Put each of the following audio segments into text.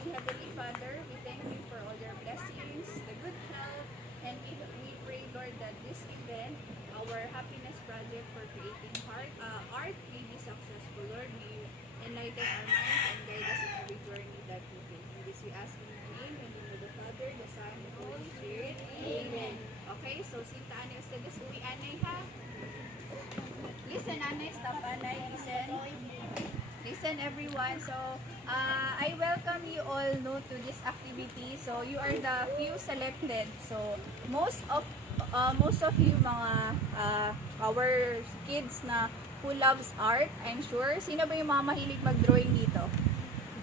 loving Heavenly Father, we thank you for all your blessings, the good health, and we pray, Lord, that this event, our happiness project for creating art, may be successful, Lord. May you enlighten our minds and guide us in every journey that we take. And this we ask in your name, and in the name of the Father, the Son, and the Holy Spirit. Amen. Okay, so sinta ani ustedes uwi anay ha. Listen, anay, stop anay, listen. Listen everyone, so I welcome you all to this activity. So you are the few selected. So most of you mga our kids na who loves art, I'm sure. Sino ba yung mga mahilig mag-drawing dito?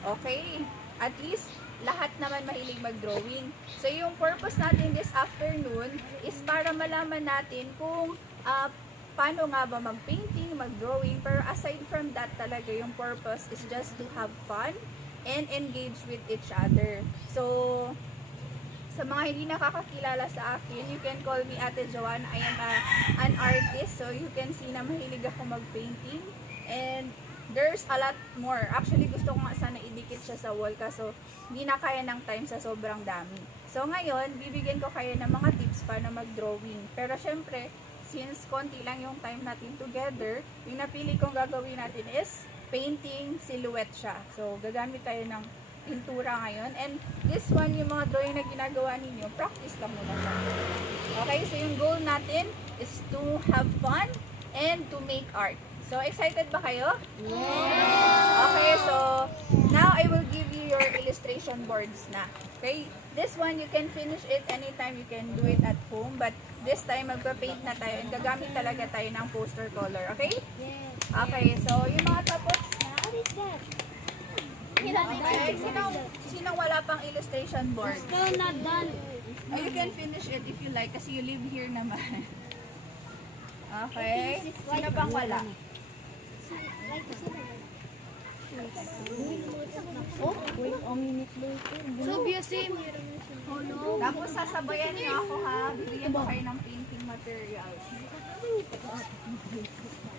Okay, at least lahat naman mahilig mag-drawing. So yung purpose natin this afternoon is para malaman natin kung paano nga ba mag-painting, mag-drawing. Pero aside from that talaga, yung purpose is just to have fun and engage with each other. So, sa mga hindi nakakakilala sa akin, you can call me Ate Joanne. I am an artist, so you can see na mahilig ako mag-painting. And there's a lot more. Actually, gusto ko nga sana idikit siya sa wall kaso hindi na kaya ng time sa sobrang dami. So, ngayon, bibigyan ko kayo ng mga tips para mag-drawing. Pero syempre, since konti lang yung time natin together, yung napili kong gagawin natin is painting silhouette siya. So, gagamit tayo ng pintura ngayon. And this one, yung mga drawing na ginagawa ninyo, practice lang muna siya. Okay, so yung goal natin is to have fun and to make art. So, excited ba kayo? Yes! Okay, so now I will give you your illustration boards na. Okay, this one you can finish it anytime, you can do it at home, but this time magpa-paint na tayo and gagamit talaga tayo ng poster color, okay? Yes. Okay, so yung mga tapos, what is that? Okay, sino wala pang illustration board? Still not done. You can finish it if you like kasi you live here naman. Okay, sino pang wala? Oh, wait a minute later. So, same. Tapos sasabayan niyo ako ha, bibigyan ko kayo ng painting materials.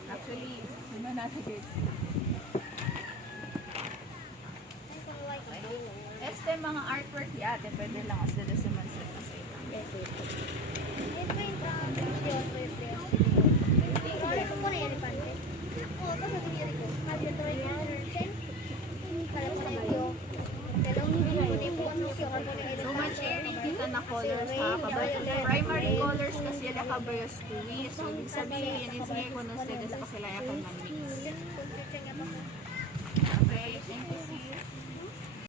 Actually, ano natin guys? Este mga artwork di ate, pwede lang as dito sa manset na sa ilang. So mag-sharing kita na colors ha, primary colors kasi yun kabayos tuwi. So ibig sabihin, is ngayon ko nung students pa sila yakang mag-mix.